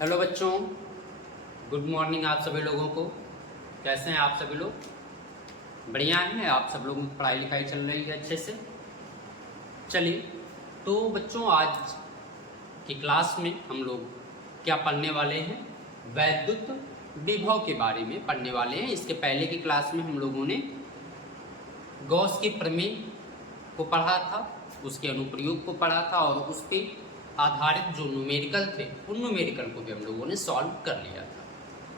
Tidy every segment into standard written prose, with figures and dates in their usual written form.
Hello बच्चों, good morning आप सभी लोगों को। कैसे हैं आप सभी लोग? बढ़िया हैं? आप सब लोगों की पढ़ाई लिखाई चल रही है अच्छे से? चलिए, तो बच्चों आज की क्लास में हम लोग क्या पढ़ने वाले हैं? वैद्युत विभव के बारे में पढ़ने वाले हैं। इसके पहले की क्लास में हम लोगों ने गॉस के प्रमेय को पढ़ा था, उसके अनुप्रयोग को पढ़ा था और उस पर आधारित जो न्यूमेरिकल थे उन न्यूमेरिकल को भी हम लोगों ने सॉल्व कर लिया था।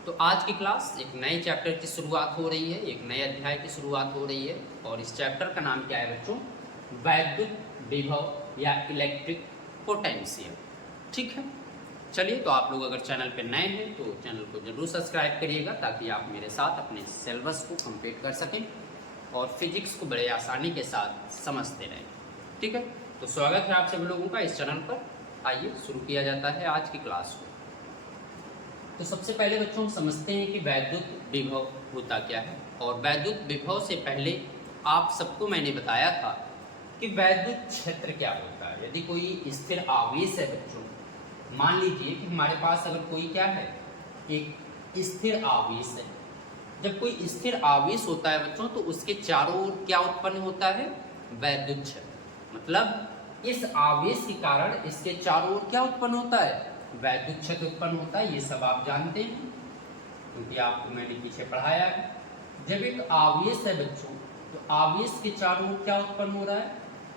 तो आज की क्लास एक नए चैप्टर की शुरुआत हो रही है, एक नए अध्याय की शुरुआत हो रही है और इस चैप्टर का नाम क्या है बच्चों? वैद्युत विभव या इलेक्ट्रिक पोटेंशियल। ठीक है, चलिए, तो आप लोग अगर चैनल पर नए हैं तो चैनल को जरूर सब्सक्राइब करिएगा ताकि आप मेरे साथ अपने सिलेबस को कंप्लीट कर सकें और फिजिक्स को बड़े आसानी के साथ समझते रहें। ठीक है, तो स्वागत है आप सभी लोगों का इस चैनल पर। आइए शुरू किया जाता है आज की क्लास को। तो सबसे पहले बच्चों हम समझते हैं कि वैद्युत विभव होता क्या है। और वैद्युत विभव से पहले आप सबको मैंने बताया था कि वैद्युत क्षेत्र क्या होता है। यदि कोई स्थिर आवेश है बच्चों, मान लीजिए कि हमारे पास अगर कोई क्या है, एक स्थिर आवेश है। जब कोई स्थिर आवेश होता है बच्चों तो उसके चारों ओर क्या उत्पन्न होता है? वैद्युत क्षेत्र। मतलब इस आवेश के कारण इसके चारों ओर क्या उत्पन्न होता है? वैद्युत क्षेत्र उत्पन्न होता है। ये सब आप जानते हैं क्योंकि आपको मैंने पीछे पढ़ाया है। जब एक आवेश है बच्चों तो आवेश के चारों ओर क्या उत्पन्न हो रहा है?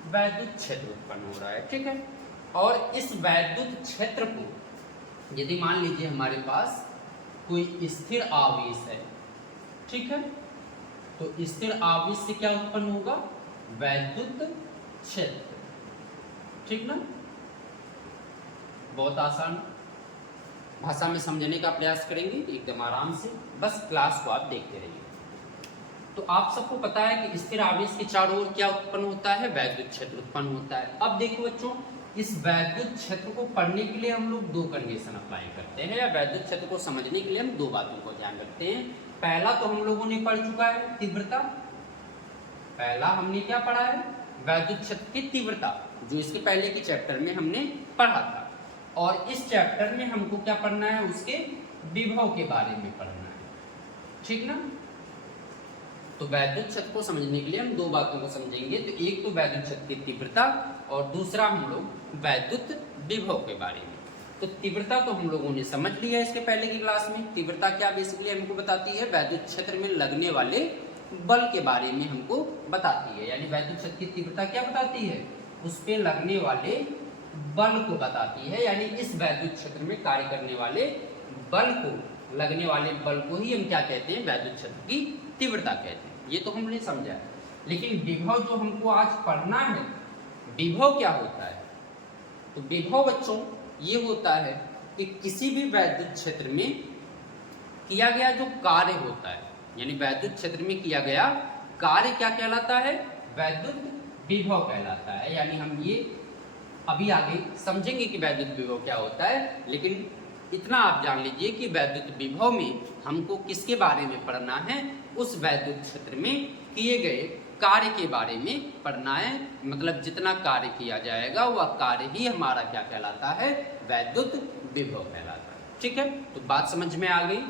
वैद्युत क्षेत्र उत्पन्न हो रहा है। ठीक है, और इस वैद्युत क्षेत्र को यदि मान लीजिए हमारे पास कोई स्थिर आवेश है, ठीक है, तो स्थिर आवेश से क्या उत्पन्न होगा? वैद्युत क्षेत्र। ठीक ना? बहुत आसान भाषा में समझने का प्रयास करेंगे एकदम आराम से, बस क्लास को आप देखते रहिए। तो आप सबको पता है कि स्थिर आवेश के चारों ओर क्या उत्पन्न होता है? वैद्युत क्षेत्र उत्पन्न होता है। अब देखो बच्चों, इस वैद्युत क्षेत्र को पढ़ने के लिए हम लोग दो कंडीशन अप्लाई करते हैं, या वैद्युत क्षेत्र को समझने के लिए हम दो बातों को ध्यान रखते हैं। पहला तो हम लोगों ने पढ़ चुका है तीव्रता। पहला हमने क्या पढ़ा है? वैद्युत क्षेत्र की तीव्रता, जो इसके पहले के चैप्टर में हमने पढ़ा था। और इस चैप्टर में हमको क्या पढ़ना है? उसके विभव के बारे में पढ़ना है। ठीक ना? तो वैद्युत क्षेत्र को समझने के लिए हम दो बातों को समझेंगे। तो एक तो वैद्युत क्षेत्र की तीव्रता और दूसरा हम लोग वैद्युत विभव के बारे में। तो तीव्रता तो हम लोगों ने समझ लिया इसके पहले की क्लास में। तीव्रता क्या बेसिकली हमको बताती है? वैद्युत क्षेत्र में लगने वाले बल के बारे में हमको बताती है। यानी वैद्युत क्षेत्र की तीव्रता क्या बताती है? उस पर लगने वाले बल को बताती है। यानी इस वैद्युत क्षेत्र में कार्य करने वाले बल को, लगने वाले बल को ही हम क्या कहते हैं? वैद्युत क्षेत्र की तीव्रता कहते हैं। ये तो हमने समझा। लेकिन विभव जो हमको आज पढ़ना है, विभव क्या होता है? तो विभव बच्चों ये होता है कि किसी भी वैद्युत क्षेत्र में किया गया जो कार्य होता है, यानी वैद्युत क्षेत्र में किया गया कार्य क्या कहलाता है? वैद्युत विभव कहलाता है। यानी हम ये अभी आगे समझेंगे कि वैद्युत विभव क्या होता है, लेकिन इतना आप जान लीजिए कि वैद्युत विभव में हमको किसके बारे में पढ़ना है? उस वैद्युत क्षेत्र में किए गए कार्य के बारे में पढ़ना है। मतलब जितना कार्य किया जाएगा वह कार्य ही हमारा क्या कहलाता है? वैद्युत विभव कहलाता है। ठीक है, तो बात समझ में आ गई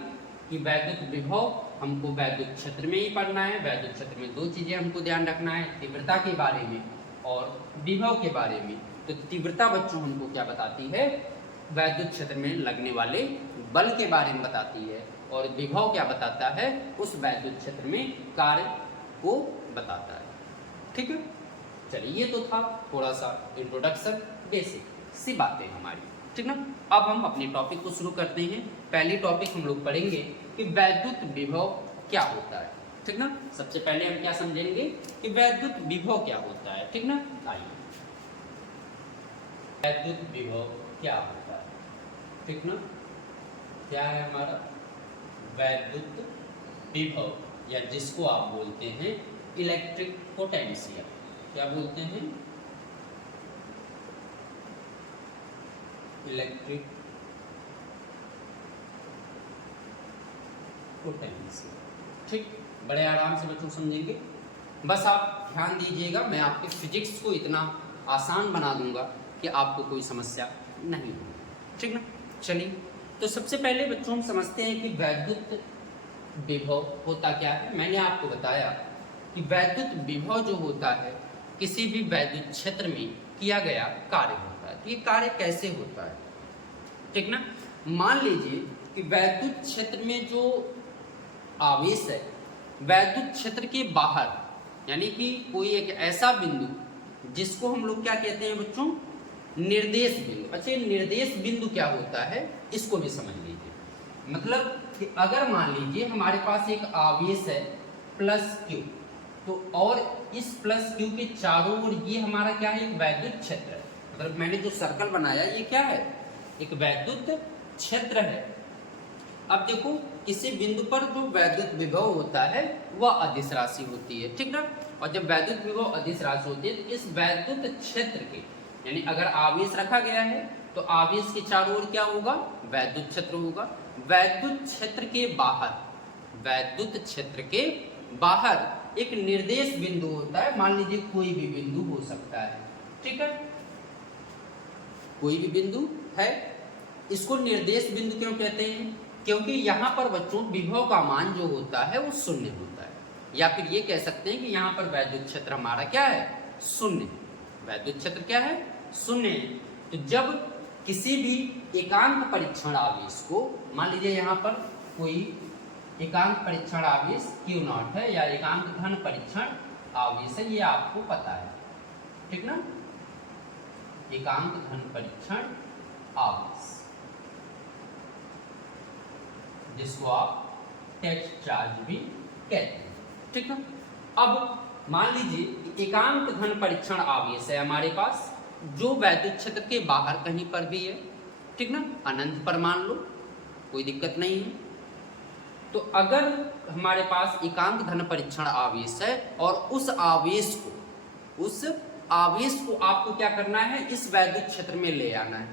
कि वैद्युत विभव हमको वैद्युत क्षेत्र में ही पढ़ना है। वैद्युत क्षेत्र में दो चीजें हमको ध्यान रखना है, तीव्रता के बारे में और विभव के बारे में। तो तीव्रता बच्चों हमको क्या बताती है? वैद्युत क्षेत्र में लगने वाले बल के बारे में बताती है। और विभव क्या बताता है? उस वैद्युत क्षेत्र में कार्य को बताता है। ठीक है, चलिए, ये तो था थोड़ा सा इंट्रोडक्शन, बेसिक सी बातें हमारी। ठीक ना? अब हम अपने टॉपिक को शुरू करते हैं। पहली टॉपिक हम लोग पढ़ेंगे कि वैद्युत विभव क्या होता है। ठीक ना? सबसे पहले हम क्या समझेंगे कि वैद्युत विभव क्या होता है। ठीक ना? आइए, वैद्युत विभव क्या होता है? ठीक ना? क्या है हमारा वैद्युत विभव, या जिसको आप बोलते हैं इलेक्ट्रिक पोटेंशियल। क्या बोलते हैं? Electric potential. ठीक, बड़े आराम से बच्चों समझेंगे। बस आप ध्यान दीजिएगा, मैं आपके फिजिक्स को इतना आसान बना दूंगा कि आपको कोई समस्या नहीं होगी। ठीक ना? चलिए, तो सबसे पहले बच्चों हम समझते हैं कि वैद्युत विभव होता क्या है। मैंने आपको बताया कि वैद्युत विभव जो होता है किसी भी वैद्युत क्षेत्र में किया गया कार्य होता है। तो ये कार्य कैसे होता है, ठीक ना। मान लीजिए कि वैद्युत क्षेत्र में जो आवेश है वैद्युत क्षेत्र के बाहर, यानी कि कोई एक ऐसा बिंदु जिसको हम लोग क्या कहते हैं बच्चों, निर्देश बिंदु। अच्छा, निर्देश बिंदु क्या होता है इसको भी समझ लीजिए। मतलब कि अगर मान लीजिए हमारे पास एक आवेश है प्लस क्यू, तो और इस प्लस क्यू के चारों ओर ये हमारा क्या है, एक वैद्युत क्षेत्र है। मतलब मैंने जो सर्कल बनाया ये क्या है, एक वैद्युत क्षेत्र है। अब देखो किसी बिंदु पर जो वैद्युत विभव होता है वह अदिश राशि होती है, ठीक ना। और जब वैद्युत विभव अदिश राशि होती है तो इस वैद्युत क्षेत्र के, यानी अगर आवेश रखा गया है तो आवेश के चारों ओर क्या होगा, वैद्युत क्षेत्र होगा। वैद्युत क्षेत्र के बाहर, वैद्युत क्षेत्र के बाहर एक निर्देश बिंदु होता है। मान लीजिए कोई भी बिंदु हो सकता है, ठीक है, कोई भी बिंदु है। इसको निर्देश बिंदु क्यों कहते हैं, क्योंकि यहाँ पर बच्चों विभव का मान जो होता है वो शून्य होता है। या फिर ये कह सकते हैं कि यहाँ पर वैद्युत क्षेत्र हमारा क्या है, शून्य। वैद्युत क्षेत्र क्या है, शून्य है। तो जब किसी भी एकांक परीक्षण आवेश को, मान लीजिए यहाँ पर कोई एकांक परीक्षण आवेश Q0 है या एकांक धन परीक्षण आवेश है, ये आपको पता है, ठीक ना। एकांक धन परीक्षण आवेश जिसको आप टेस्ट चार्ज भी कहते हैं, ठीक है। अब मान लीजिए एकांक धन परीक्षण आवेश है हमारे पास जो वैद्युत क्षेत्र के बाहर कहीं पर भी है, ठीक ना, अनंत पर मान लो, कोई दिक्कत नहीं है। तो अगर हमारे पास एकांक धन परीक्षण आवेश है और उस आवेश को आपको क्या करना है, इस वैद्युत क्षेत्र में ले आना है।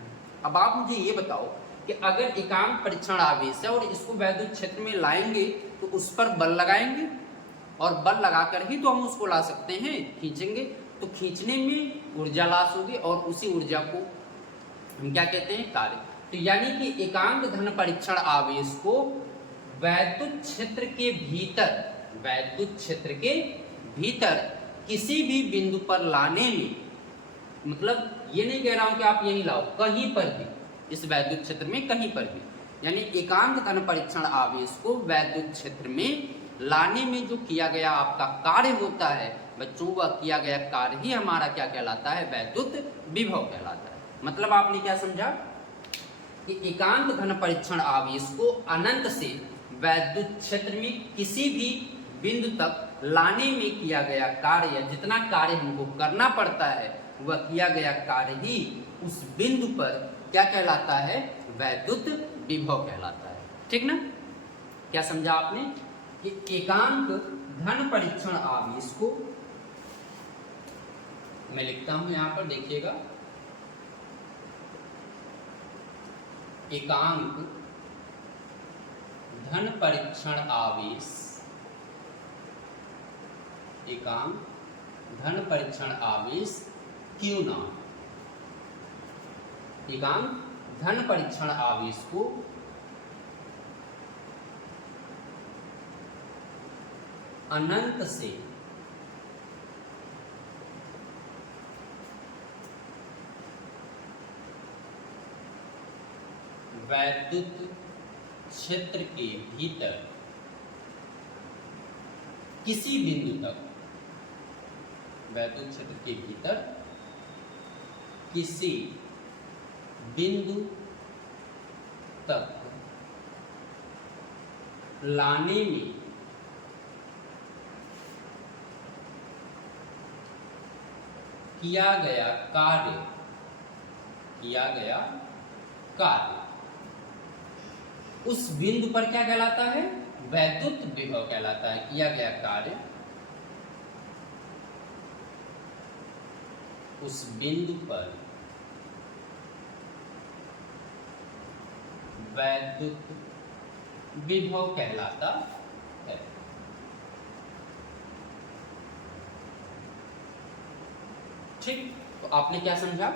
अब आप मुझे ये बताओ कि अगर एकांक परीक्षण आवेश है और इसको वैद्युत क्षेत्र में लाएंगे तो उस पर बल लगाएंगे, और बल लगाकर ही तो हम उसको ला सकते हैं, खींचेंगे। तो खींचने में ऊर्जा लॉस होगी और उसी ऊर्जा को हम क्या कहते हैं, कार्य। तो यानी कि एकांक धन परीक्षण आवेश को वैद्युत क्षेत्र के भीतर, वैद्युत क्षेत्र के भीतर किसी भी बिंदु पर लाने में, मतलब ये नहीं कह रहा हूं कि आप यहीं लाओ, कहीं पर भी, इस वैद्युत क्षेत्र में कहीं पर भी, यानी एकांक धन परीक्षण आवेश को वैद्युत क्षेत्र में लाने में जो किया गया आपका कार्य होता है बच्चों, वह किया गया कार्य ही हमारा क्या कहलाता है, वैद्युत विभव कहलाता है। मतलब आपने क्या समझा कि एकांक धन परीक्षण आवेश को अनंत से वैद्युत क्षेत्र में किसी भी बिंदु तक लाने में किया गया कार्य, या जितना कार्य हमको करना पड़ता है वह किया गया कार्य ही उस बिंदु पर क्या कहलाता है, वैद्युत विभव कहलाता है, ठीक ना। क्या समझा आपने कि एकांक धन परीक्षण आवेश को मैं लिखता हूं यहां पर, देखिएगा, एकांक धन परीक्षण आवेश, एकांक धन परीक्षण आवेश Q0, एकांक धन परीक्षण आवेश को अनंत से वैद्युत क्षेत्र के भीतर किसी बिंदु तक, वैद्युत क्षेत्र के भीतर किसी बिंदु तक लाने में किया गया कार्य, किया गया कार्य उस बिंदु पर क्या कहलाता है, वैद्युत विभव कहलाता है। किया गया कार्य उस बिंदु पर वैद्युत विभव कहलाता है। ठीक, तो आपने क्या समझा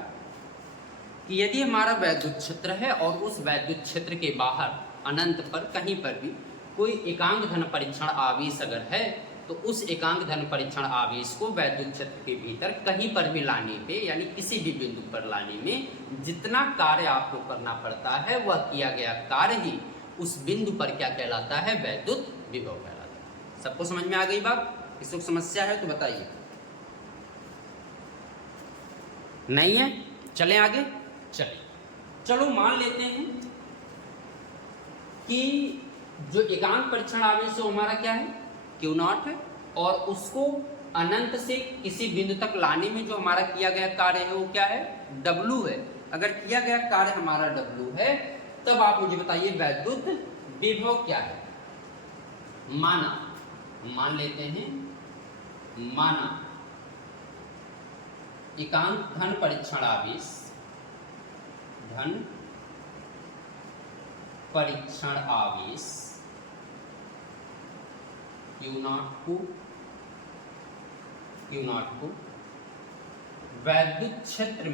कि यदि हमारा वैद्युत क्षेत्र है और उस वैद्युत क्षेत्र के बाहर अनंत पर कहीं पर भी कोई एकांक धन परीक्षण आवेश अगर है, तो उस एकांक धन परीक्षण आवेश को वैद्युत क्षेत्र के भीतर कहीं पर भी लाने पे, यानी किसी भी बिंदु पर लाने में जितना कार्य आपको करना पड़ता है वह किया गया कार्य ही उस बिंदु पर क्या कहलाता है, वैद्युत विभव कहलाता है। सबको समझ में आ गई बात? किसी को समस्या है तो बताइए। नहीं है? चलें आगे। चलो मान लेते हैं कि जो एकांक परीक्षण आवेश है हमारा क्या है, Q0 है, और उसको अनंत से किसी बिंदु तक लाने में जो हमारा किया गया कार्य है वो क्या है, W है। अगर किया गया कार्य हमारा W है, तब आप मुझे बताइए वैद्युत विभव क्या है। मान लेते हैं, माना एकांक धन परीक्षण आवेश, धन परीक्षण आवेश Q0 को वैद्युत क्षेत्र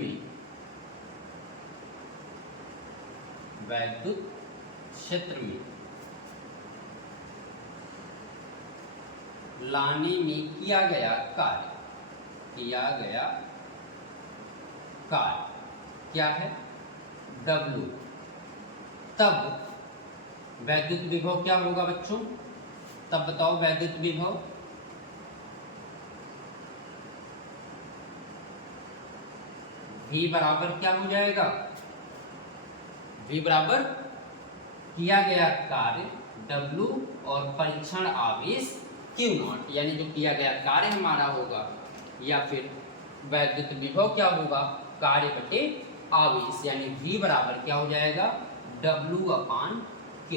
में लाने में किया गया कार्य क्या है, W। तब वैद्युत विभव क्या होगा बच्चों? तब बताओ वैद्युत विभव V बराबर क्या हो जाएगा? V बराबर किया गया कार्य W और परीक्षण आवेश Q0, यानी जो किया गया कार्य हमारा होगा, या फिर वैद्युत विभव क्या होगा, कार्य बटे आवेश, यानी V बराबर क्या हो जाएगा, W/Q।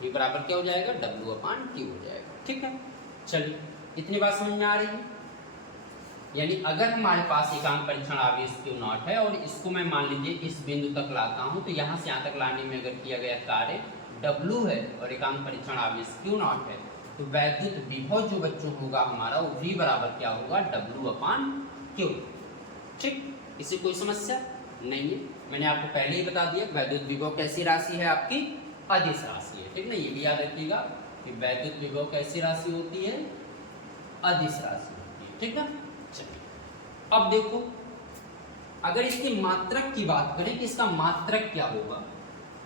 V बराबर क्या हो जाएगा, W/Q हो जाएगा। ठीक है, चलिए इतनी बात समझ में आ रही है। यानी अगर हमारे पास एकांक परीक्षण आवेश Q0 है और इसको मैं मान लीजिए इस बिंदु तक लाता हूं, तो यहाँ से यहाँ तक लाने में अगर किया गया कार्य W है और एकांक परीक्षण आवेश Q0 है, तो वैद्युत विभव जो बच्चों होगा हमारा वो V बराबर क्या होगा, W/Q। ठीक, इसी कोई समस्या नहीं है। मैंने आपको पहले ही बता दिया वैद्युत विभव कैसी राशि है, आपकी अदिश राशि है। ठीक ना, ये भी याद रखिएगा कि वैद्युत विभव कैसी राशि होती है, अदिश राशि होती है। ठीक ना, चलिए अब देखो, अगर इसके मात्रक की बात करें कि इसका मात्रक क्या होगा,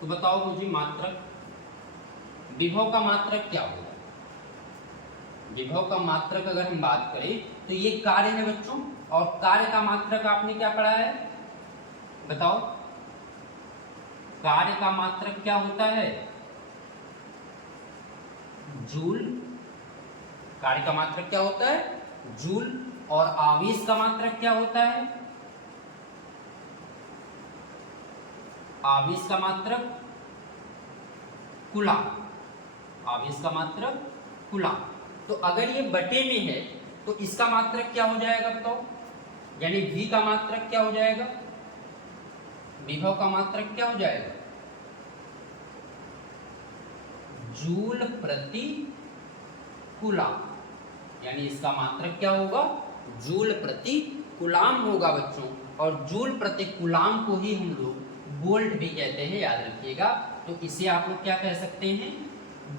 तो बताओ मुझे मात्रक, विभव का मात्रक क्या होगा। विभव का मात्रक अगर हम बात करें तो ये कार्य है बच्चों, और कार्य का मात्रक आपने क्या पढ़ा है, बताओ कार्य का मात्रक क्या होता है, जूल। कार्य का मात्रक क्या होता है, जूल। और आवेश का मात्रक क्या होता है, आवेश का मात्रक कूलम। आवेश का मात्रक कूलम। तो अगर ये बटे में है तो इसका मात्रक क्या हो जाएगा बताओ, यानी V का मात्रक क्या हो जाएगा, विभव का मात्रक क्या हो जाएगा, जूल प्रति कूलम। यानी इसका मात्रक क्या होगा, जूल प्रति कूलम होगा बच्चों। और जूल प्रति कूलम को ही हम लोग वोल्ट भी कहते हैं, याद रखिएगा। तो इसे आप लोग क्या कह सकते हैं,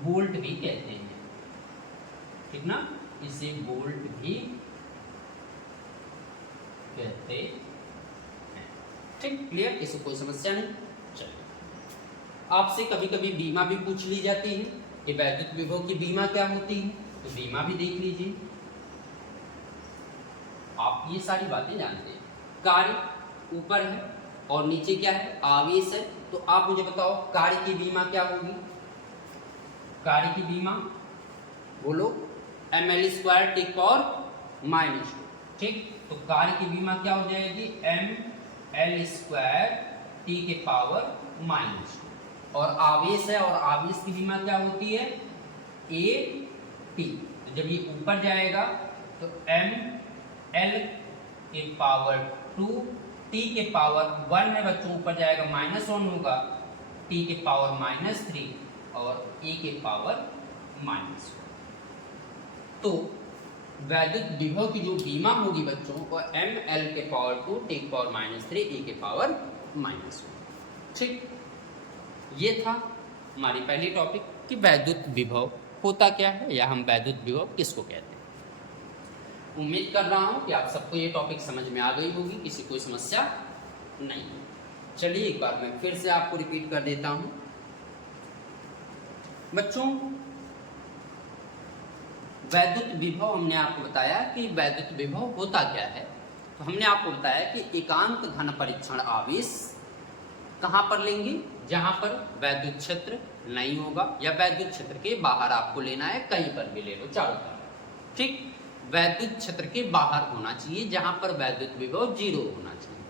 वोल्ट भी कहते हैं। ठीक ना, इसे वोल्ट भी कहते हैं। ठीक, क्लियर, इससे कोई समस्या नहीं। चलिए, आपसे कभी कभी बीमा भी पूछ ली जाती है कि वैद्युत विभव की बीमा क्या होती है, तो बीमा भी देख लीजिए। आप ये सारी बातें जानते हैं। कार्य ऊपर है और नीचे क्या है, आवेश है। तो आप मुझे बताओ कार्य की बीमा क्या होगी, कार्य की बीमा बोलो, ml² T⁻²। ठीक, तो कार्य की बीमा क्या हो जाएगी, ml² T⁻²। और आवेश है, और आवेश की बीमा क्या होती है, AT। तो जब ये ऊपर जाएगा तो ml², T⁻1 है बच्चों, ऊपर जाएगा -1 होगा, T⁻³ और A⁻1। तो वैद्युत विभव की जो बीमा होगी बच्चों वो ml² T⁻³ A⁻1 माइनस 1। ठीक, ये था हमारी पहली टॉपिक कि वैद्युत विभव होता क्या है या हम वैद्युत विभव किसको कहते हैं। उम्मीद कर रहा हूँ कि आप सबको ये टॉपिक समझ में आ गई होगी, किसी कोई समस्या नहीं है। चलिए एक बार मैं फिर से आपको रिपीट कर देता हूँ। बच्चों, वैद्युत विभव हमने आपको बताया कि वैद्युत विभव होता क्या है। तो हमने आपको बताया कि एकांक धन परीक्षण आवेश कहाँ पर लेंगे, जहाँ पर वैद्युत क्षेत्र नहीं होगा या वैद्युत क्षेत्र के बाहर आपको लेना है, कहीं पर भी ले लो चारों तरफ। ठीक, वैद्युत क्षेत्र के बाहर होना चाहिए जहाँ पर वैद्युत विभव 0 होना चाहिए।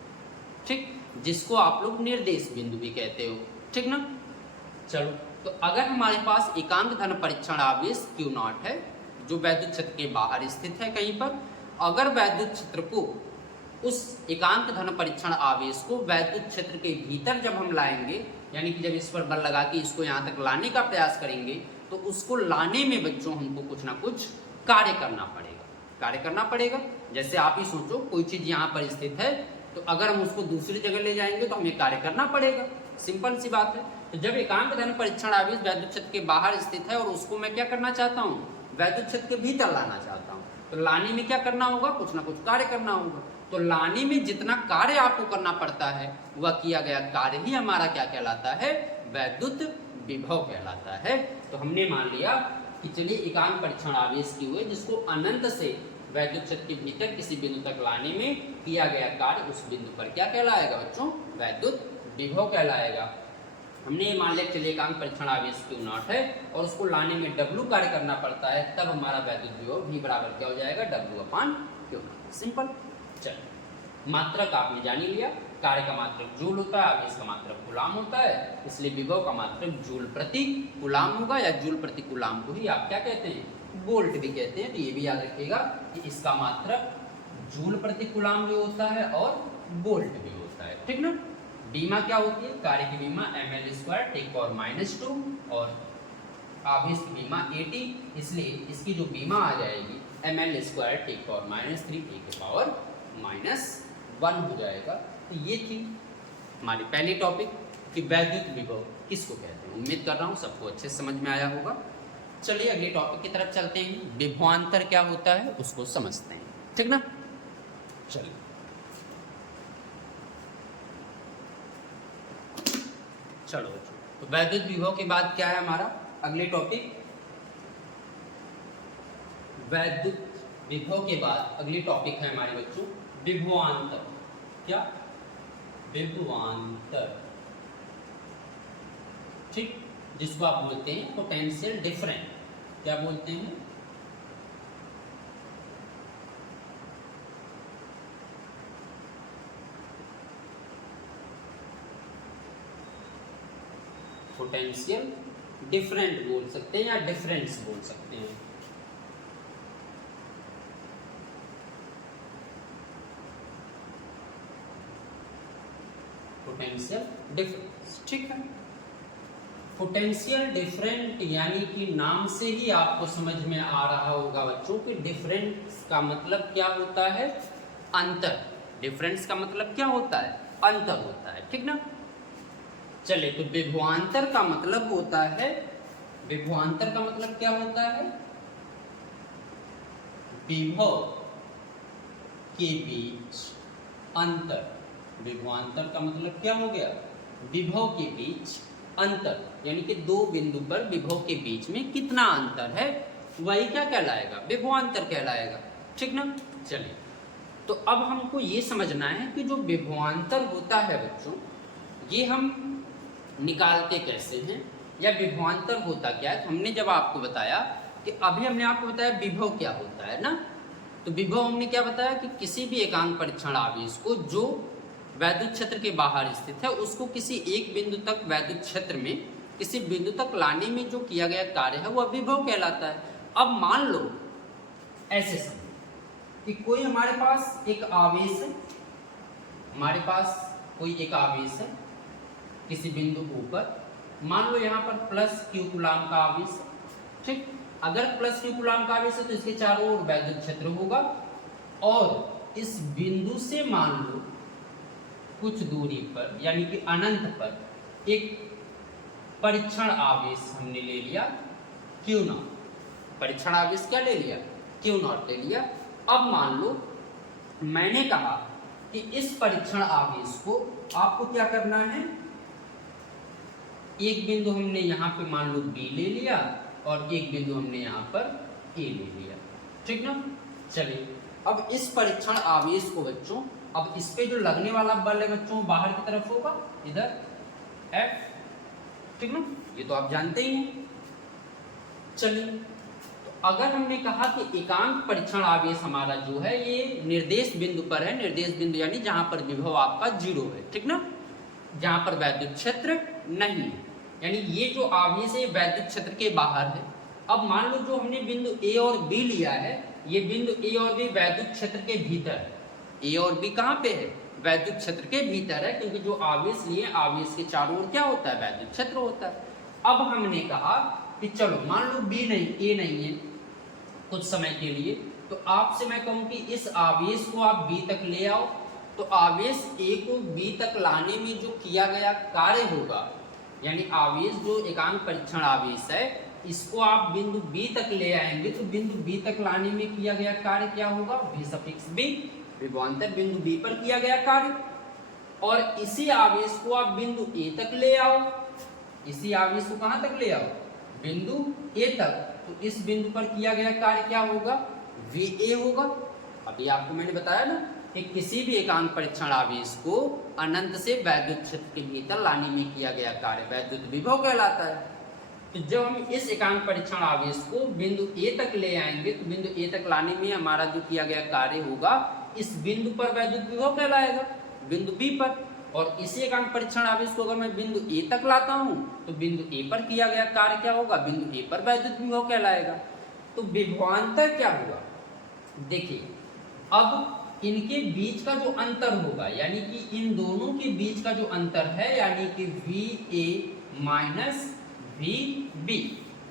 ठीक, जिसको आप लोग निर्देश बिंदु भी कहते हो। ठीक ना। चलो, तो अगर हमारे पास एकांक धन परीक्षण आवेश Q0 है जो वैद्युत क्षेत्र के बाहर स्थित है कहीं पर, अगर वैद्युत क्षेत्र को उस एकांक धन परीक्षण आवेश को वैद्युत क्षेत्र के भीतर जब हम लाएंगे, यानी कि जब इस पर बल लगा के इसको यहाँ तक लाने का प्रयास करेंगे, तो उसको लाने में बच्चों हमको कुछ ना कुछ कार्य करना पड़ेगा। जैसे आप ही सोचो, कोई चीज़ यहाँ पर स्थित है तो अगर हम उसको दूसरी जगह ले जाएंगे तो हमें कार्य करना पड़ेगा। सिंपल सी बात है। तो जब एकांक धन परीक्षण आवेश वैद्युत क्षेत्र के बाहर स्थित है और उसको मैं क्या करना चाहता हूँ, वैद्युत क्षेत्र के भीतर लाना चाहता हूँ, तो लाने में क्या करना होगा, कुछ ना कुछ कार्य करना होगा। तो लाने में जितना कार्य आपको करना पड़ता है वह किया गया कार्य ही हमारा क्या कहलाता है, वैद्युत विभव कहलाता है। तो हमने मान लिया कि चलिए एकांक परीक्षण आवेश की हुए जिसको अनंत से वैद्युत क्षेत्र के भीतर किसी बिंदु तक लाने में किया गया कार्य उस बिंदु पर क्या कहलाएगा बच्चों, वैद्युत विभव कहलाएगा। हमने ये मान लिया चलिए एकांक परीक्षण आवेश Q0 है और उसको लाने में W कार्य करना पड़ता है, तब हमारा वैद्युत विभव V बराबर क्या हो जाएगा, W/Q0। सिंपल। चलिए, मात्रक आपने जान ही लिया, कार्य का मात्रक जूल होता है, आवेश का मात्रक कूलाम होता है, इसलिए विभव का मात्रक जूल प्रति कूलाम होगा या जूल प्रति कूलाम को ही आप क्या कहते हैं, वोल्ट भी कहते हैं। तो ये भी याद रखिएगा कि इसका मात्रक जूल प्रति कूलाम भी होता है और वोल्ट भी होता है। ठीक ना। बीमा क्या होती है, कार्य की बीमा ml² 10⁻², और आवेश की बीमा AT, इसलिए इसकी जो बीमा आ जाएगी ml² 10⁻³ हो जाएगा। तो ये थी हमारी पहली टॉपिक कि वैद्युत विभव किसको कहते हैं। उम्मीद कर रहा हूँ सबको अच्छे समझ में आया होगा। चलिए अगली टॉपिक की तरफ चलते हैं। विभवांतर क्या होता है उसको समझते हैं। ठीक ना। चलिए, चलो तो वैद्युत विभव के बाद क्या है हमारा अगले टॉपिक, वैद्युत विभव के बाद अगली टॉपिक है हमारे बच्चों विभवांतर। क्या, विभवांतर। ठीक, जिसको आप बोलते हैं पोटेंशियल डिफरेंस। क्या बोलते हैं, पोटेंशियल डिफरेंट बोल सकते हैं या डिफरेंस बोल सकते हैं। Potential difference. ठीक है, पोटेंशियल डिफरेंट यानी कि नाम से ही आपको समझ में आ रहा होगा बच्चों कि डिफरेंस का मतलब क्या होता है, अंतर। डिफरेंस का मतलब क्या होता है, अंतर होता है। ठीक ना। चलिए, तो विभवांतर का मतलब होता है, विभवांतर का मतलब क्या होता है, विभव के बीच अंतर। विभवांतर का मतलब क्या हो गया, विभव के बीच अंतर, यानी कि दो बिंदु पर विभव के बीच में कितना अंतर है वही क्या कहलाएगा, विभवांतर कहलाएगा। ठीक ना। चलिए, तो अब हमको ये समझना है कि जो विभवांतर होता है बच्चों, ये हम निकालते कैसे हैं या विभवांतर होता क्या है। तो हमने जब आपको बताया कि अभी हमने आपको बताया विभव क्या होता है ना, तो विभव हमने क्या बताया कि किसी भी एकांक परीक्षण आवेश को जो वैद्युत क्षेत्र के बाहर स्थित है उसको किसी एक बिंदु तक वैद्युत क्षेत्र में किसी बिंदु तक लाने में जो किया गया कार्य है वह विभव कहलाता है। अब मान लो ऐसे समझो कि कोई हमारे पास एक आवेश है, हमारे पास कोई एक आवेश है किसी बिंदु ऊपर, मान लो यहाँ पर +Q कूलाम का आवेश है। ठीक, अगर +Q कूलाम का आवेश है तो इसके चारों ओर वैद्युत क्षेत्र होगा और इस बिंदु से मान लो कुछ दूरी पर यानी कि अनंत पर एक परीक्षण आवेश हमने ले लिया क्यू नॉट। परीक्षण आवेश क्या ले लिया? क्यू नॉट ले लिया। अब मान लो मैंने कहा कि इस परीक्षण आवेश को आपको क्या करना है, एक बिंदु हमने यहाँ पे मान लो बी ले लिया और एक बिंदु हमने यहाँ पर ए ले लिया, ठीक ना। चलिए अब इस परीक्षण आवेश को बच्चों, अब इस पे जो लगने वाला बल है बच्चों बाहर की तरफ होगा, इधर F, ठीक ना, ये तो आप जानते ही हैं। चलिए तो अगर हमने कहा कि एकांक परीक्षण आवेश हमारा जो है ये निर्देश बिंदु पर है, निर्देश बिंदु यानी जहां पर विभव आपका 0 है, ठीक ना, जहां पर वैद्युत क्षेत्र नहीं है, यानी ये जो आवेश है वैद्युत क्षेत्र के बाहर है। अब मान लो जो हमने बिंदु ए और बी लिया है, ये बिंदु ए और बी वैद्युत क्षेत्र के भीतर है। ए और बी कहाँ पे है? वैद्युत क्षेत्र के भीतर है, क्योंकि जो आवेश लिए आवेश के चारों ओर क्या होता है? वैद्युत क्षेत्र होता है। अब हमने कहा कि चलो मान लो बी नहीं, ए नहीं है कुछ समय के लिए, तो आपसे मैं कहूं कि इस आवेश को आप बी तक ले आओ, तो आवेश ए को बी तक लाने में जो किया गया कार्य होगा, यानी आवेश जो एकांक परीक्षण आवेश है इसको आप बिंदु बी तक ले आएंगे, तो बिंदु बी तक लाने में किया गया कार्य क्या होगा? v सफिक्स बी, विभवांतर बिंदु बी पर किया गया कार्य। और इसी आवेश को आप बिंदु ए तक ले आओ, इसी आवेश को कहां तक ले आओ? बिंदु ए तक, तो इस बिंदु पर किया गया कार्य क्या होगा? va होगा। अभी आपको मैंने बताया ना कि किसी भी एकांक परीक्षण आवेश को अनंत से वैद्युत क्षेत्र के भीतर लाने में किया गया कार्य वैद्युत विभव कहलाता है। तो जब हम इस एकांक परीक्षण आवेश को बिंदु ए तक ले आएंगे, तो बिंदु ए तक लाने में हमारा जो किया गया कार्य होगा इस बिंदु पर वैद्युत विभव कहलाएगा, बिंदु बी पर। और इसी एकांक परीक्षण आवेश को अगर मैं बिंदु ए तक लाता हूं, तो बिंदु ए पर किया गया कार्य क्या होगा? बिंदु ए पर वैद्युत विभव कहलाएगा। तो विभवांतर क्या होगा? देखिए अब इनके बीच का जो अंतर होगा, यानी कि इन दोनों के बीच का जो अंतर है, यानी कि VA minus VB,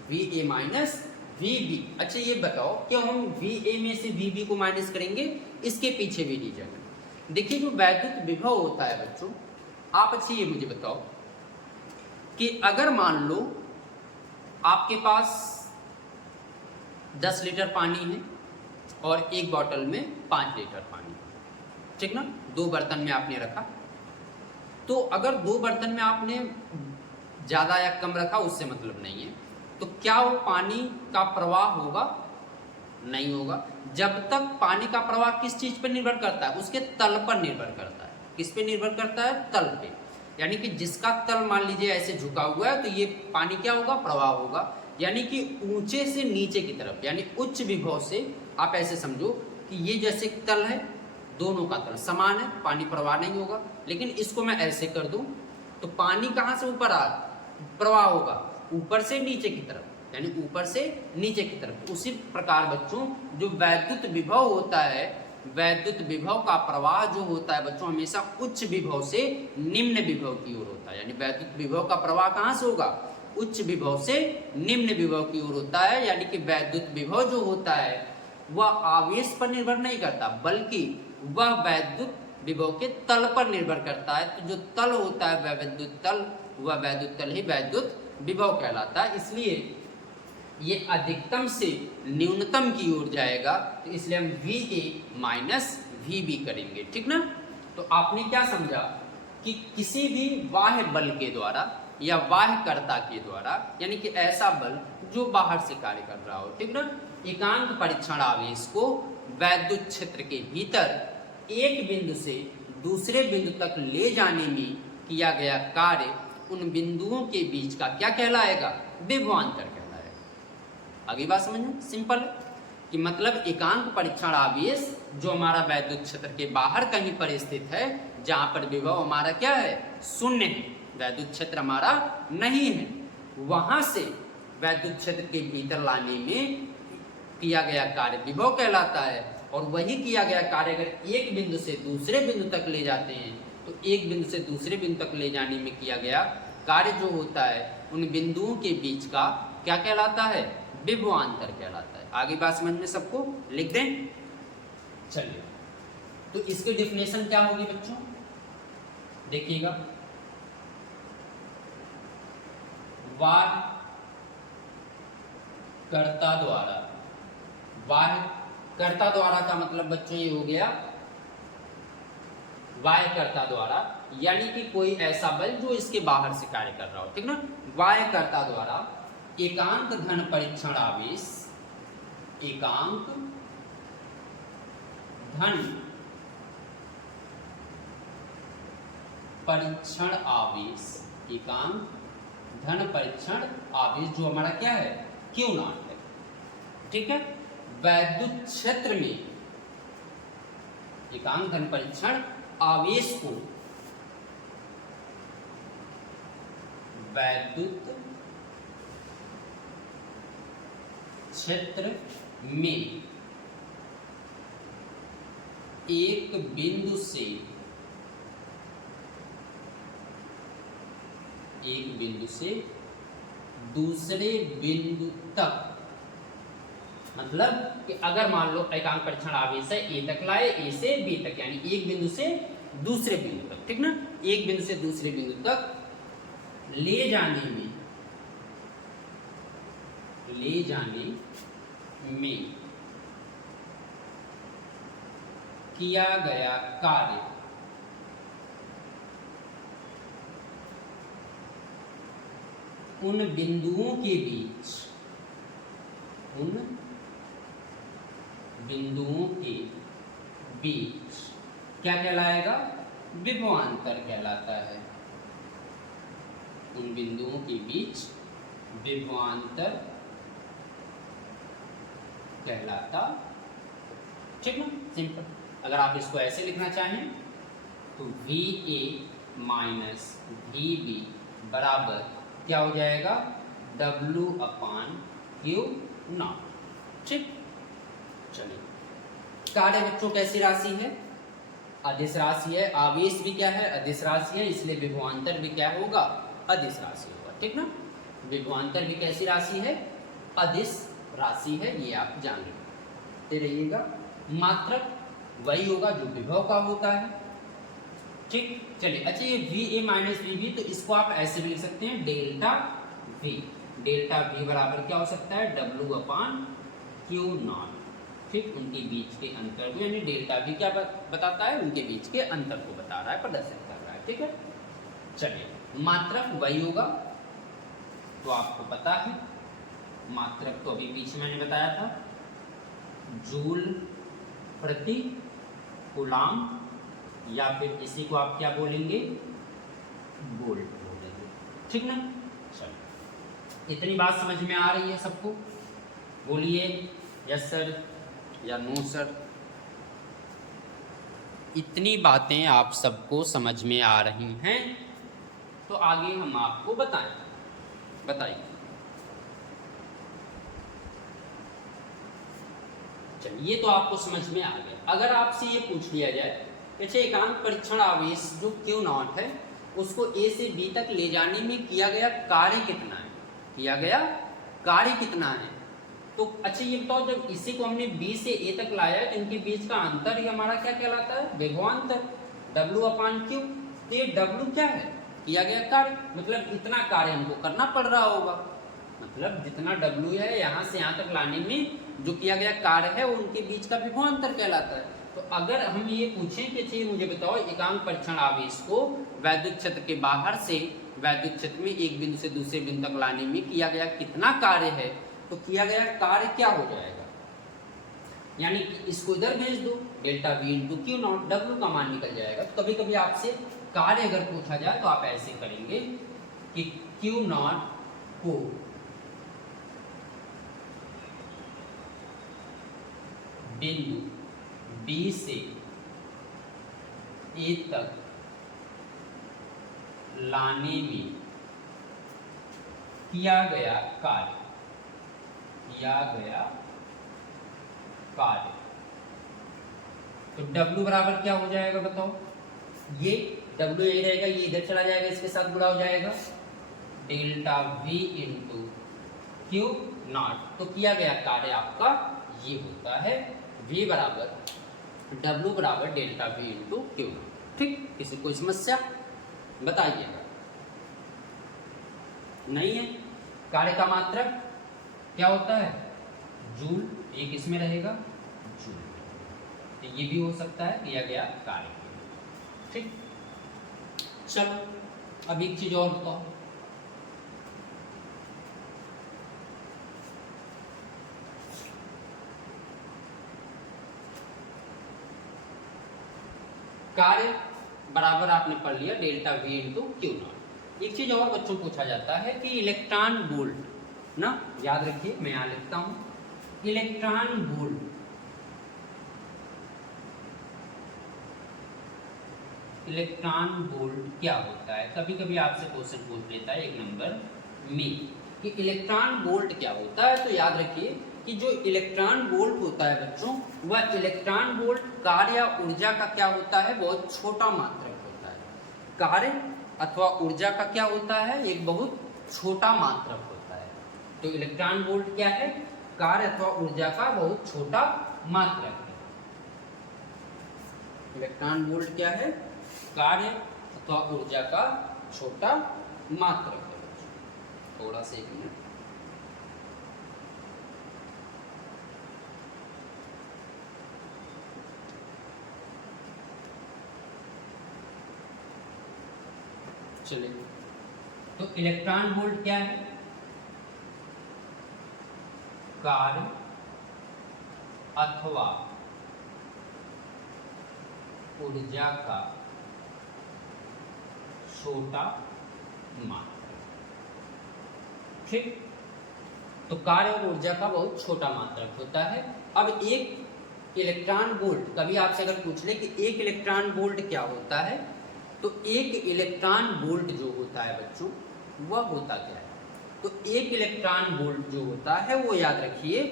VA minus VB। अच्छा ये बताओ क्या हम VA में से VB को माइनस करेंगे? इसके पीछे भी रीजन है। देखिए जो वैद्युत विभव होता है बच्चों, आप अच्छी ये मुझे बताओ कि अगर मान लो आपके पास 10 लीटर पानी है और एक बोतल में 5 लीटर पानी, ठीक ना, 2 बर्तन में आपने रखा, तो अगर 2 बर्तन में आपने ज़्यादा या कम रखा उससे मतलब नहीं है, तो क्या वो पानी का प्रवाह होगा? नहीं होगा। जब तक पानी का प्रवाह किस चीज़ पर निर्भर करता है? उसके तल पर निर्भर करता है। किस पे निर्भर करता है? तल पे। यानी कि जिसका तल मान लीजिए ऐसे झुका हुआ है, तो ये पानी क्या होगा? प्रवाह होगा। यानी कि ऊंचे से नीचे की तरफ, यानी उच्च विभव से, आप ऐसे समझो कि ये जैसे तल है, दोनों का तल समान है, पानी प्रवाह नहीं होगा। लेकिन इसको मैं ऐसे कर दूं तो पानी कहाँ से ऊपर प्रवाह होगा? ऊपर से नीचे की तरफ, यानी ऊपर से नीचे की तरफ। उसी प्रकार बच्चों जो वैद्युत विभव होता है, वैद्युत विभव का प्रवाह जो होता है बच्चों हमेशा उच्च विभव से निम्न विभव की ओर होता है। यानी वैद्युत विभव का प्रवाह कहाँ से होगा? उच्च विभव से निम्न विभव की ओर होता है। यानी कि वैद्युत विभव जो होता है वह आवेश पर निर्भर नहीं करता, बल्कि वह वैद्युत विभव के तल पर निर्भर करता है। तो जो तल होता है वह वैद्युत तल, वह वैद्युत तल ही वैद्युत विभव कहलाता है। इसलिए ये अधिकतम से न्यूनतम की ओर जाएगा, तो इसलिए हम VA माइनस VB करेंगे, ठीक ना। तो आपने क्या समझा कि किसी भी बाह्य बल के द्वारा या बाह्यकर्ता के द्वारा, यानी कि ऐसा बल जो बाहर से कार्य कर रहा हो, ठीक ना, एकांक परीक्षण आवेश को वैद्युत क्षेत्र के भीतर एक बिंदु से दूसरे बिंदु तक ले जाने में किया गया कार्य उन बिंदुओं के बीच का क्या कहलाएगा? विभवांतर कहलाएगा। आगे बात समझो, सिंपल है कि मतलब एकांक परीक्षण आवेश जो हमारा वैद्युत क्षेत्र के बाहर कहीं पर स्थित है, जहां पर विभव हमारा क्या है? शून्य है, वैद्युत क्षेत्र हमारा नहीं है, वहां से वैद्युत क्षेत्र के भीतर लाने में किया गया कार्य विभव कहलाता है। और वही किया गया कार्य अगर एक बिंदु से दूसरे बिंदु तक ले जाते हैं, तो एक बिंदु से दूसरे बिंदु तक ले जाने में किया गया कार्य जो होता है उन बिंदुओं के बीच का क्या कहलाता है? विभवांतर कहलाता है। आगे बात समझ में सबको लिख दें। चलिए तो इसकी डेफिनेशन क्या होगी बच्चों? देखिएगा, वाह कर्ता द्वारा, वाह कर्ता द्वारा का मतलब बच्चों ये हो गया वाय कर्ता द्वारा, यानी कि कोई ऐसा बल जो इसके बाहर से कार्य कर रहा हो, ठीक ना। वाय कर्ता द्वारा एकांक धन परीक्षण आवेश, एकांक धन परीक्षण आवेश, एकांक धन परीक्षण आवेश जो हमारा क्या है, क्यू नॉट है, ठीक है। वैद्युत क्षेत्र में एकांक धन परीक्षण आवेश को वैद्युत क्षेत्र में एक बिंदु से दूसरे बिंदु तक, मतलब कि अगर मान लो एकांक परीक्षण आवेश है ए तक लाए, ए से बी तक, यानी एक बिंदु से दूसरे बिंदु तक, ठीक ना। एक बिंदु से दूसरे बिंदु तक ले जाने में किया गया कार्य उन बिंदुओं के बीच क्या कहलाएगा, विभवांतर कहलाता है। उन बिंदुओं के बीच विभवांतर कहलाता, ठीक ना, सिंपल। अगर आप इसको ऐसे लिखना चाहें तो VA माइनस VB बराबर क्या हो जाएगा, W/Q नॉट, ठीक। चलिए, कार्य बच्चों कैसी राशि है, अदिश राशि है। आवेश भी क्या है, अदिश राशि है, इसलिए विभवांतर भी क्या होगा, अदिश राशि होगा, ठीक ना। विभवांतर भी कैसी राशि है, अदिश राशि है, ये आप जान लेते रहिएगा। मात्रक वही होगा जो विभव का होता है, ठीक। चलिए, अच्छा ये VA माइनस VB, तो इसको आप ऐसे भी लिख सकते हैं, डेल्टा V। डेल्टा V बराबर क्या हो सकता है, W/Q नॉट, ठीक। उनके बीच के अंतर को, यानी डेल्टा V क्या बताता है, उनके बीच के अंतर को बता रहा है, प्रदर्शित कर रहा है, ठीक है। चलिए, मात्रक वही होगा, तो आपको पता है मात्रक तो अभी पीछे मैंने बताया था, जूल प्रति कूलाम, या फिर इसी को आप क्या बोलेंगे, वोल्ट बोलेंगे, ठीक ना। चलो, इतनी बात समझ में आ रही है सबको, बोलिए यस सर या नो सर। इतनी बातें आप सबको समझ में आ रही हैं, तो आगे हम आपको बताइए। चलिए, ये तो आपको समझ में आ गया। अगर आपसे ये पूछ लिया जाए कि एकांक परीक्षण आवेश जो Q नॉट है, उसको A से B तक ले जाने में किया गया कार्य कितना है, तो अच्छा ये बताओ, जब इसी को हमने B से A तक लाया तो इनके बीच का अंतर ही हमारा क्या कहलाता है, विभवांतर, W/Q। तो ये W क्या है, किया गया कार्य, मतलब इतना कार्य हमको करना पड़ रहा होगा, मतलब जितना W है यहाँ से यहाँ तक लाने में जो किया गया कार्य है, उनके बीच का विभवांतर कहलाता है। तो अगर हम ये पूछें कि चाहिए मुझे बताओ, एकांक परीक्षण आवेश को वैद्युत क्षेत्र के बाहर से वैद्युत क्षेत्र में एक बिंदु से दूसरे बिंदु तक लाने में किया गया कितना कार्य है, तो किया गया कार्य क्या हो जाएगा, यानी कि इसको इधर भेज दो, delta V into Q not, W का मान निकल जाएगा। तो कभी कभी आपसे कार्य अगर पूछा जाए तो आप ऐसे करेंगे कि Q नॉट को बिंदु B से A तक लाने में किया गया कार्य, तो W बराबर क्या हो जाएगा बताओ, ये W यही रहेगा, ये इधर चला जाएगा, इसके साथ गुणा हो जाएगा, delta V into Q not. तो किया गया कार्य आपका ये होता है V बराबर W बराबर डेल्टा V इंटू Q। ठीक, किसी कोई समस्या? बताइएगा। नहीं है। कार्य का मात्रक क्या होता है? जूल। एक इसमें रहेगा जूल। तो ये भी हो सकता है दिया गया कार्य। ठीक, चलो अब एक चीज और बताओ। कार्य बराबर आपने पढ़ लिया delta we into Q not. एक चीज और बच्चों पूछा जाता है कि इलेक्ट्रॉन वोल्ट ना, याद रखिए मैं यहां लिखता हूं इलेक्ट्रॉन वोल्ट। इलेक्ट्रॉन वोल्ट क्या होता है? कभी कभी आपसे क्वेश्चन पूछ लेता है 1 नंबर में कि इलेक्ट्रॉन वोल्ट क्या होता है। तो याद रखिए कि जो इलेक्ट्रॉन वोल्ट होता है बच्चों, वह इलेक्ट्रॉन वोल्ट कार्य या ऊर्जा का क्या होता है? बहुत छोटा मात्रक होता है। कार्य अथवा ऊर्जा का क्या होता है? एक बहुत छोटा मात्रक होता है। तो इलेक्ट्रॉन वोल्ट क्या है? कार्य अथवा ऊर्जा का बहुत छोटा मात्रक है। इलेक्ट्रॉन वोल्ट क्या है? कार्य अथवा ऊर्जा का छोटा मात्रक है। थोड़ा सा एक मिनट। चलिए, तो इलेक्ट्रॉन वोल्ट क्या है? कार्य अथवा ऊर्जा का छोटा मात्रक। ठीक, तो कार्य और ऊर्जा का बहुत छोटा मात्रक होता है। अब एक इलेक्ट्रॉन वोल्ट, कभी आपसे अगर पूछ ले कि एक इलेक्ट्रॉन वोल्ट क्या होता है, तो एक इलेक्ट्रॉन वोल्ट जो होता है बच्चों, वह होता क्या है? तो एक इलेक्ट्रॉन वोल्ट जो होता है वो याद रखिए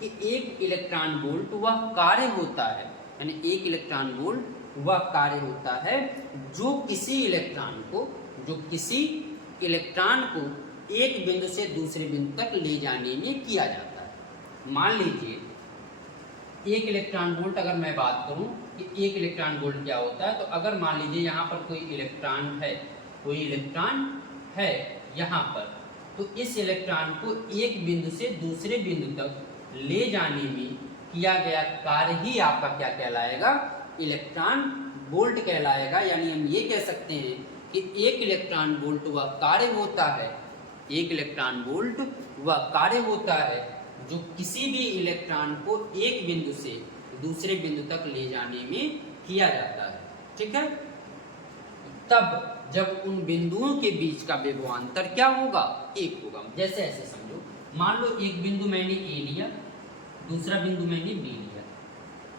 कि एक इलेक्ट्रॉन वोल्ट वह कार्य होता है, यानी एक इलेक्ट्रॉन वोल्ट वह कार्य होता है जो किसी इलेक्ट्रॉन को एक बिंदु से दूसरे बिंदु तक ले जाने में किया जाता है। मान लीजिए एक इलेक्ट्रॉन वोल्ट, अगर मैं बात करूं कि एक इलेक्ट्रॉन वोल्ट क्या होता है, तो अगर मान लीजिए यहाँ पर कोई इलेक्ट्रॉन है यहाँ पर, तो इस इलेक्ट्रॉन को एक बिंदु से दूसरे बिंदु तक ले जाने में किया गया कार्य ही आपका क्या कहलाएगा? इलेक्ट्रॉन वोल्ट कहलाएगा। यानी हम ये कह सकते हैं कि एक इलेक्ट्रॉन वोल्ट वह कार्य होता है, एक इलेक्ट्रॉन वोल्ट वह कार्य होता है जो किसी भी इलेक्ट्रॉन को एक बिंदु से दूसरे बिंदु तक ले जाने में किया जाता है। ठीक है, तब जब उन बिंदुओं के बीच का विभवांतर क्या होगा? एक होगा। जैसे ऐसे समझो, मान लो एक बिंदु मैंने ए लिया, दूसरा बिंदु मैंने बी लिया,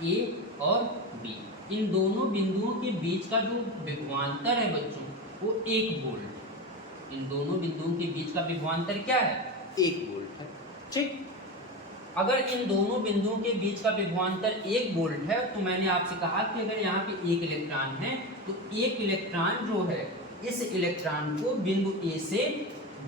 ए और बी, इन दोनों बिंदुओं के बीच का जो विभवांतर है बच्चों, वो 1 वोल्ट। इन दोनों बिंदुओं के बीच का विभवांतर क्या है? 1 वोल्ट है। ठीक, अगर इन दोनों बिंदुओं के बीच का विभवांतर 1 वोल्ट है, तो मैंने आपसे कहा कि अगर यहाँ पे एक इलेक्ट्रॉन है, तो एक इलेक्ट्रॉन जो है, इस इलेक्ट्रॉन को बिंदु ए से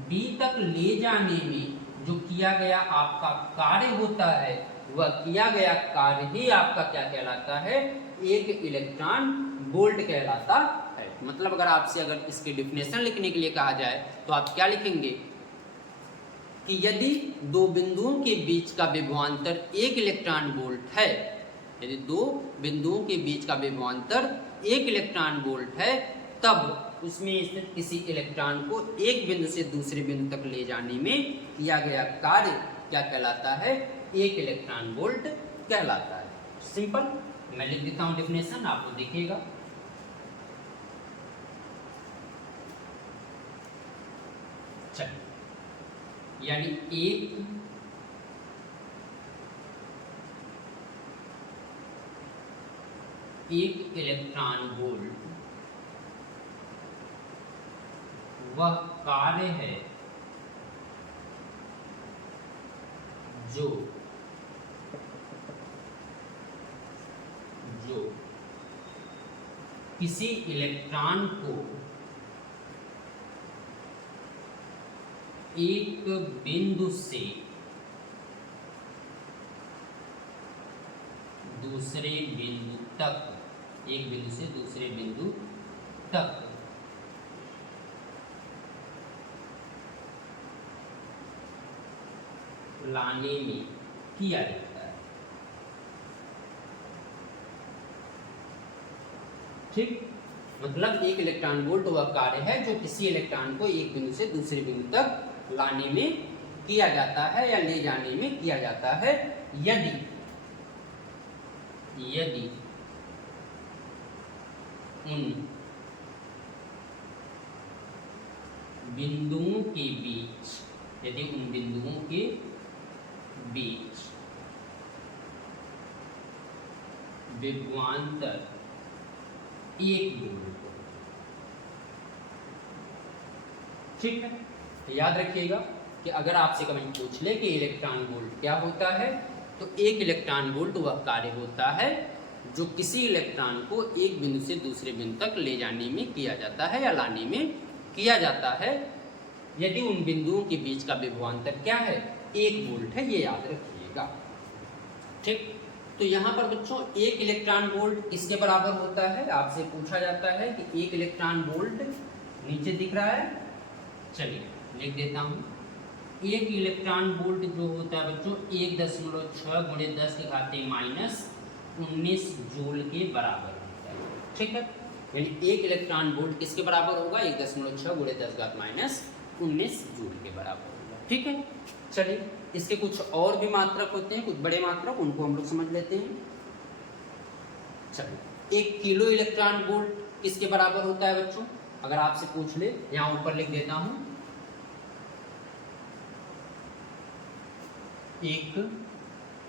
बी तक ले जाने में जो किया गया आपका कार्य होता है, वह किया गया कार्य ही आपका क्या कहलाता है? एक इलेक्ट्रॉन वोल्ट कहलाता है। मतलब अगर इसकी डिफिनेशन लिखने के लिए कहा जाए तो आप क्या लिखेंगे कि यदि दो बिंदुओं के बीच का विभवांतर 1 इलेक्ट्रॉन वोल्ट है, यदि दो बिंदुओं के बीच का विभवांतर 1 इलेक्ट्रॉन वोल्ट है, तब उसमें स्थित किसी इलेक्ट्रॉन को एक बिंदु से दूसरे बिंदु तक ले जाने में किया गया कार्य क्या कहलाता है? 1 इलेक्ट्रॉन वोल्ट कहलाता है। सिंपल, मैं लिख देता हूं डिफिनेशन, आपको दिखेगा। चलिए, यानी एक इलेक्ट्रॉन वोल्ट वह कार्य है जो किसी इलेक्ट्रॉन को एक बिंदु से दूसरे बिंदु तक, एक बिंदु से दूसरे बिंदु तक लाने में किया जाता है। ठीक, मतलब एक इलेक्ट्रॉन वोल्ट वह कार्य है जो किसी इलेक्ट्रॉन को एक बिंदु से दूसरे बिंदु तक लाने में किया जाता है या ले जाने में किया जाता है, यदि उन बिंदुओं के बीच विभवांतर एक वोल्ट हो। ठीक है, तो याद रखिएगा कि अगर आपसे कभी पूछ ले कि इलेक्ट्रॉन वोल्ट क्या होता है, तो एक इलेक्ट्रॉन वोल्ट वह कार्य होता है जो किसी इलेक्ट्रॉन को एक बिंदु से दूसरे बिंदु तक ले जाने में किया जाता है या लाने में किया जाता है, यदि उन बिंदुओं के बीच का विभवांतर क्या है, 1 वोल्ट है, ये याद रखिएगा। ठीक, तो यहाँ पर बच्चों एक इलेक्ट्रॉन वोल्ट किसके बराबर होता है, आपसे पूछा जाता है कि एक इलेक्ट्रॉन वोल्ट, नीचे दिख रहा है, चलिए लिख देता हूँ। एक इलेक्ट्रॉन वोल्ट जो होता है बच्चों 1.6 गुणे 10 की घाते माइनस 19 जूल के बराबर होता है। ठीक है, यानी एक इलेक्ट्रॉन वोल्ट किसके बराबर होगा, 1.6 गुणे 10 घात माइनस 19 जूल के बराबर होगा। ठीक है, चलिए इसके कुछ और भी मात्रक होते हैं, कुछ बड़े मात्रक, उनको हम लोग समझ लेते हैं। चलिए, 1 किलो इलेक्ट्रॉन वोल्ट किसके बराबर होता है बच्चों, अगर आपसे पूछ ले, यहाँ ऊपर लिख देता हूँ, 1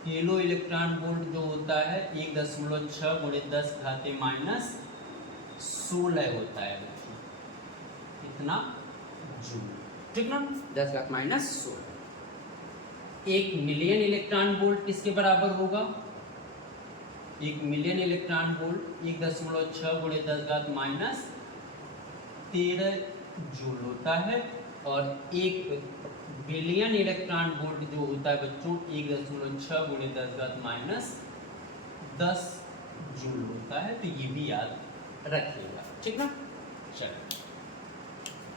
किलो इलेक्ट्रॉन वोल्ट जो होता है 1.6 गुणे 10 घाते माइनस 16 होता है बच्चों, कितना, जूल। ठीक ना, 10 घात माइनस 16। 1 मिलियन इलेक्ट्रॉन वोल्ट किसके बराबर होगा, 1 मिलियन इलेक्ट्रॉन वोल्ट 1.6 गुणे 10 घात माइनस 13 जूल होता है। और 1 बिलियन इलेक्ट्रॉन वोल्ट जो होता है बच्चों 1.6 गुणे 10 घात माइनस 10 जूल होता है, तो ये भी याद रखिएगा। ठीक ना, चलिए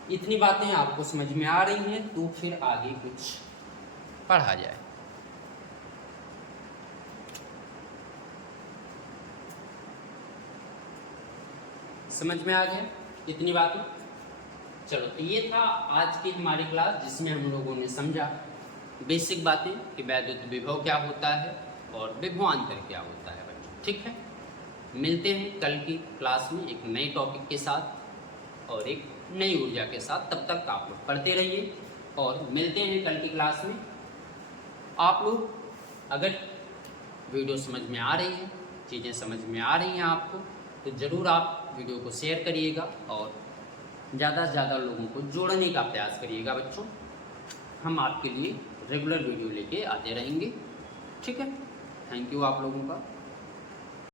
इतनी बातें आपको समझ में आ रही हैं, तो फिर आगे कुछ पढ़ा जाए। समझ में आ गया इतनी बातें। चलो, तो ये था आज की हमारी क्लास, जिसमें हम लोगों ने समझा बेसिक बातें कि वैद्युत विभव क्या होता है और विभवांतर क्या होता है बच्चों। ठीक है, मिलते हैं कल की क्लास में एक नए टॉपिक के साथ और एक नई ऊर्जा के साथ। तब तक आप लोग पढ़ते रहिए और मिलते हैं कल की क्लास में। आप लोग अगर वीडियो समझ में आ रही है, चीज़ें समझ में आ रही हैं आपको, तो ज़रूर आप वीडियो को शेयर करिएगा और ज़्यादा से ज़्यादा लोगों को जोड़ने का प्रयास करिएगा बच्चों। हम आपके लिए रेगुलर वीडियो लेके आते रहेंगे। ठीक है, थैंक यू आप लोगों का।